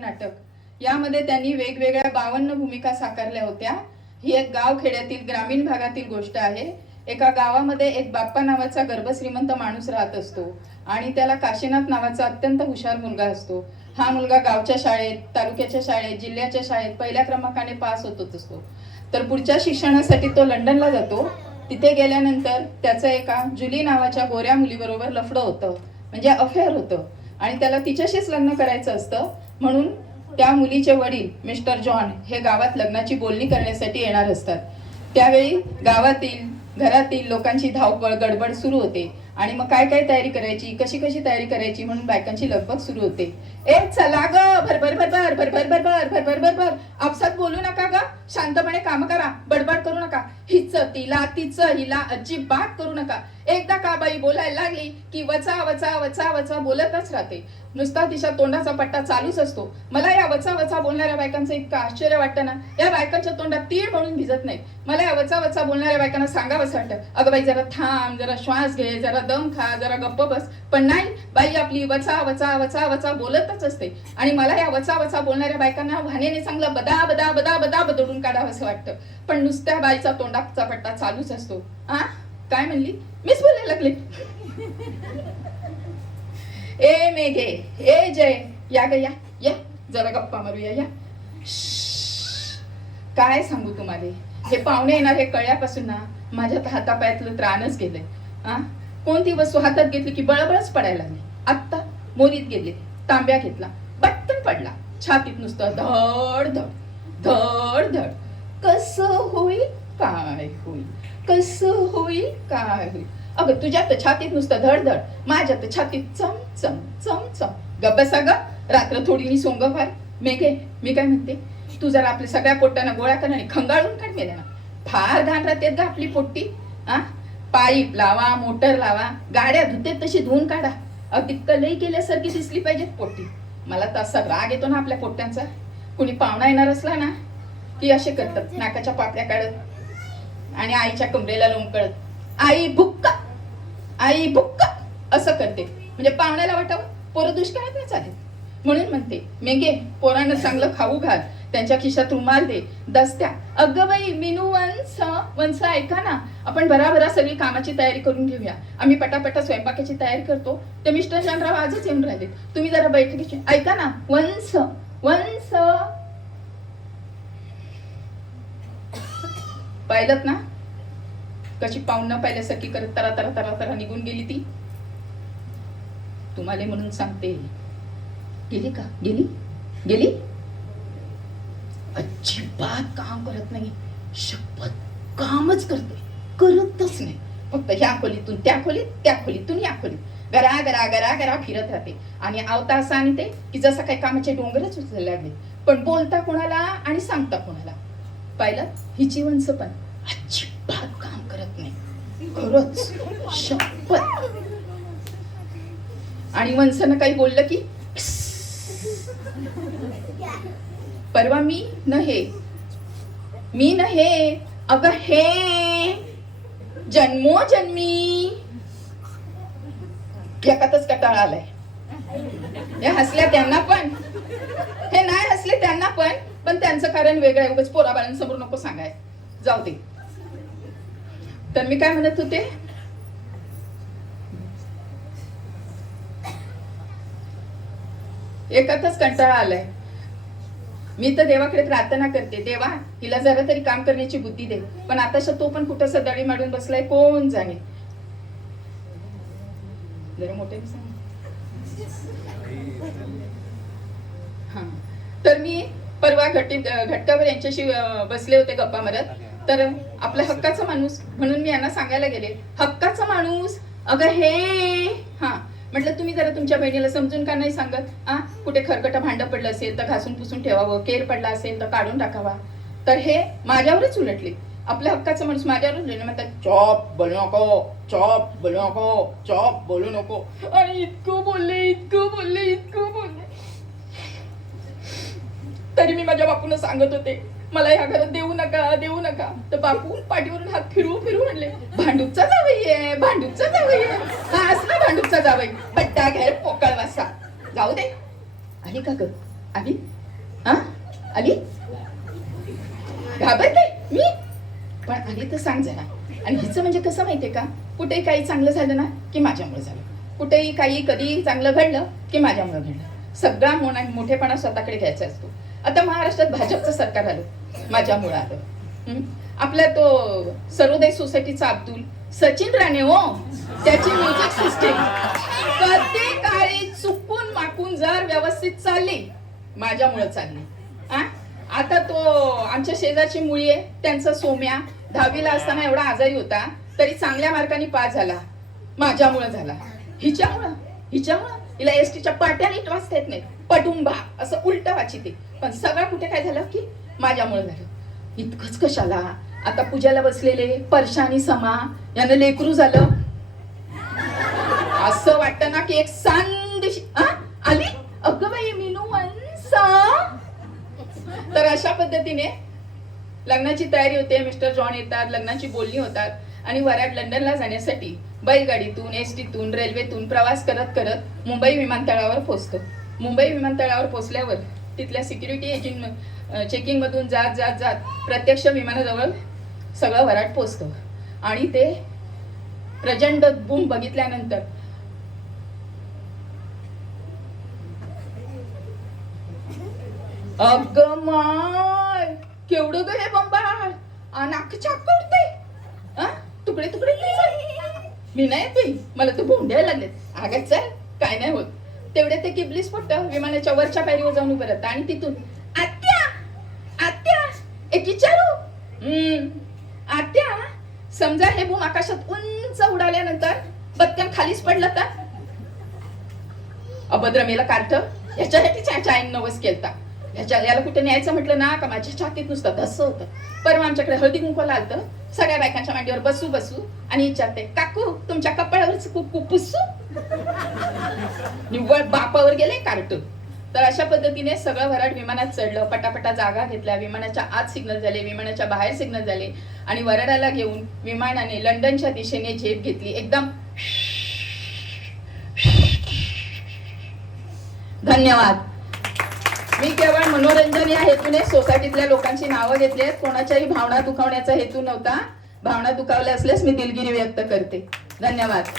नाटक यामध्ये त्यांनी वेगवेगळ्या 52 भूमिका साकारल्या होत्या। ही एक गाव खेड्यातील ग्रामीण भागातील गोष्ट आहे। एका गावामध्ये एक बाप्पा नावाचा गर्भश्रीमंत माणूस राहत असतो आणि त्याला काशीनाथ नावाचा अत्यंत हुशार मुलगा असतो। हा मुलगा गावच्या शाळेत, तालुक्याच्या शाळेत, जिल्ह्याच्या शाळेत पहिल्या क्रमांकाने पास होतच असतो। तर पुढच्या शिक्षणासाठी तो लंडनला जातो। तिथे गेल्यानंतर त्याचं एका जुली नावाच्या गोऱ्या मुलीबरोबर लफडं होतं, म्हणजे अफेअर होतं आणि त्याला तिच्याशीच लग्न करायचं असतं। म्हणून त्या मुलीचे वडील मिस्टर जॉन हे गावात लग्नाची बोलणी करण्यासाठी येणार असतात। त्यावेळी गावातील घरातील लोकांची धावपळ गडबड सुरू होते आणि मग काय काय तयारी करायची, कशी कशी तयारी करायची म्हणून बायकांची लगबग सुरू होते। ए चला ग, भरभर भरभर भरभर भरभर भरभर भरभर, आपसात बोलू नका ग, शांतपणे काम करा, बडबड करू नका, हिच तिला तिच हिला अजिबात करू नका। एकदा का बाई बोलायला लागली की वचा वचा वचा वचा बोलतच राहते, नुसता तिच्या तोंडाचा पट्टा चालूच असतो। मला या वचा वचा बोलणाऱ्या बायकांचं इतकं आश्चर्य वाटतं ना, या बायकांच्या तोंडात तीळ म्हणून भिजत नाही। मला या वचा वचा बोलणाऱ्या बायकांना सांगावंच वाटतं, अगं बाई जरा थांब, जरा श्वास घे, जरा दम खा, जरा गप्प बस। पण नाही, बाई आपली वचा वचा वचा वचा बोलतच असते आणि मला या वचा वचा बोलणाऱ्या बायकांना भानेने चांगलं बदा बदा बदा बदा बदलून काढावं असं वाटतं, पण नुसत्या बाईचा तोंडाचा पट्टा चालूच असतो। काय म्हणली? मीच बोलायला लागले। ए मेघे, ए जय, या ग या या, जरा गप्पा मारूया या। काय सांगू तुम्हाला, हे पाहुणे येणार हे कळल्यापासून ना माझ्या हातापायातलं त्राणच गेलंय। कोणती वस्तू हातात घेतली की बळबळच पडायला लागली। आत्ता मोरीत गेले, तांब्या घेतला, बट्टन पडला, छातीत नुसतं धड धड धड धड। कसं होईल काय होईल, कसं होईल काय होईल। अगं तुझ्या तर छातीत नुसतं धड धड, माझ्या तर छातीत चम चम चम चम। गप्प बसा ग, रात्र थोडी सोंग फार। मेघे, मी काय म्हणते, तू जरा आपल्या सगळ्या पोट्टांना गोळा कर आणि खंगाळून काढ मेल्या ना। फार घाण राहते ग आपली पोट्टी। पाईप लावा, मोटर लावा, गाड्या धुते तशी धुवून काढा, अगदी कलई केल्यासारखी दिसली पाहिजे पोट्टी। मला तर असा राग येतो ना आपल्या पोट्ट्यांचा। कुणी पाहुणा येणार असला ना की असे करतात, नाकाच्या पापड्या काढत आणि आईच्या कमरेला लोंबकळत, आई बुक्का, आई बुक्का असं करते, म्हणजे पाहुण्याला वाटावं पोरं दुष्काळात नाही चालेल। म्हणून म्हणते, मेघे पोरांना चांगलं खाऊ घाल, त्यांच्या खिशात रुमाल दे, दस्त्या। अगं बाई मिनू वंस ऐका ना, आपण भराभरा सगळी कामाची तयारी करून घेऊया। आम्ही पटापटा स्वयंपाकाची तयारी करतो। ते मिस्टर जानराव आजच येऊन राहिले, तुम्ही जरा बैठकीची ऐका ना। वंस वंस, पाहिलत ना कशी पाहून न पाहिल्यासारखी करत तरा तरा तरा तरा निघून गेली ती। तुम्हाला म्हणून सांगते, गेली का, गेली गेली, अजिबात काम करत नाही, शपथ कामच करते, करतच नाही। फक्त ह्या खोलीतून त्या खोलीत, त्या खोलीतून या खोलीत गरा गरा गरा गरा फिरत राहते आणि आवता असं आणि ते की जसं काही कामाचे डोंगरच उचलले लागले, पण बोलता कोणाला आणि सांगता कोणाला। पाहिलं, हिची वंस पण अजिबात काम करत नाही, खरंच शपथ। आणि वंसनं काही बोललं की परवा मी नहे, मी नहे, अगं हे जन्मोजन्मी। एकातच कटाळा आलाय। हे हसल्या त्यांना पण, हे नाही हसले त्यांना पण, पण त्यांचं कारण वेगळं आहे, उगाच पोराबाळांसमोर नको सांगाय, जाऊ दे। तर मी काय म्हणत होते, एकातच कंटाळा आलाय। मी तर देवाकडे प्रार्थना करते, देवा हिला जरा तरी काम करण्याची बुद्धी दे, पण आताशा तो पण कुठंसा दडी मारून बसलाय कोण जाणे। जरा मोठे सांग। तर मी परवा घट्टावर यांच्याशी बसले होते गप्पा मारत, तर आपला हक्काचा माणूस म्हणून मी यांना सांगायला गेले, हक्काचा माणूस अगं हे। म्हटलं तुम्ही जरा तुमच्या बहिणीला समजून का नाही सांगत, कुठे खरकटं भांडं पडलं असेल तर घासून पुसून ठेवावं, केर पडला असेल तर काढून टाकावा। तर हे माझ्यावरच उलटले, आपल्या हक्काचा माणूस माझ्यावरच उलटले, म्हणतात चॉप बोलू नको, चॉप बोलू नको, चॉप बोलू नको। आणि इतकं बोलले, इतकं बोलले, इतकं बोलले, तरी मी माझ्या बापूला सांगत होते मला ह्या घरात देऊ नका, देऊ नका। तर बापू पाठीवरून हात फिरू फिरू म्हणले, भांडूपचा जावई आहे, भांडूपचा जावई आहे, असला भांडूपचा जावई, बट्टा घेर पोकळ वासा, जाऊ दे। आली का ग, आली हा आली घाबरते मी पण आली तर सांग जरा. आणि हिचं म्हणजे कसं माहितीये का, कुठेही काही चांगलं झालं ना की माझ्यामुळे झालं, कुठेही काही कधी चांगलं घडलं की माझ्यामुळे घडलं. सगळा मोठेपणा स्वतःकडे घ्यायचा असतो. आता महाराष्ट्रात भाजपचं सरकार आलं, माझ्यामुळे आलं. आपला तो सर्वोदय सोसायटीचा अब्दुल सचिन राणे हो, त्याची म्युझिक सिस्टीम कधी काही चुकून माकून जर व्यवस्थित चालली माझ्यामुळे चालली. आता तो आमच्या शेजारची मुली आहे, त्यांचा सोम्या 10वीला असताना एवढा आजारी होता तरी चांगल्या मार्काने पास झाला, माझ्यामुळे झाला. हिच्यामुळं हिला एसटीच्या पाट्या नीट वाचता येत नाही, पटुंबा असं उलट वाचिते, पण सगळं कुठे काय झालं की माझ्यामुळे झालं. इतकंच कशाला, आता पूजाला बसलेले परशा आणि समा यांना लेकरू झालं. असं वाटतं ना की एक सांदेशी आली, अगं बाई मीनू वंसा. तर अशा पद्धतीने लग्नाची तयारी होते, मिस्टर जॉन येतात, लग्नाची बोलणी होतात आणि वराड लंडनला जाण्यासाठी बैलगाडीतून, एसटीतून, रेल्वेतून प्रवास करत करत मुंबई विमानतळावर पोहोचतो. मुंबई विमानतळावर पोहोचल्यावर तिथल्या सिक्युरिटी एजंट चेकिंग मधून जात जात जात प्रत्यक्ष विमानाजवळ सगळं वराड पोहोचतं. आणि ते प्रचंड बूम बघितल्यानंतर अगं माय केवढं ग हे बंबाळ, नाक चाक उडते, तुकडे तुकडे. मी नाही येते, मला तर भोंड्या लागलेत. अगं चल काय नाही होत. तेवढे ते किबली स्पॉट विमानाच्या वरच्या पायरीवर जाऊन उभं राहतं आणि तिथून आत्या आत्या एक विचारू आत्या. समजा हे बूम आकाशात उंच उडाल्यानंतर पटकन खालीच पडलं तर अभद्र मेला कार्ट. ह्याच्यासाठी चाईन नवस केलता. याला कुठे न्यायचं म्हटलं ना का माझ्या छातीत नुसतं धस्स होतं. परवा आमच्याकडे हळदी कुंकवाला आलतं, सगळ्या बायकांच्या मांडीवर बसू बसू आणि विचारते, काकू तुमच्या कपाळावरच कुकू पुसू. निव्वळ बापावर गेले कार्ट. तर अशा पद्धतीने सगळं वराड विमानात चढलं, पटापटा जागा घेतल्या, विमानाच्या आत सिग्नल झाले, विमानाच्या बाहेर सिग्नल झाले आणि वराडाला घेऊन विमानाने लंडनच्या दिशेने झेप घेतली. एकदम धन्यवाद. मी केवळ मनोरंजन या हेतूने सोसायटीतल्या लोकांची नावं घेतली आहेत, कोणाच्याही भावना दुखावण्याचा हेतू नव्हता. भावना दुखावल्या असल्यास मी दिलगिरी व्यक्त करते. धन्यवाद.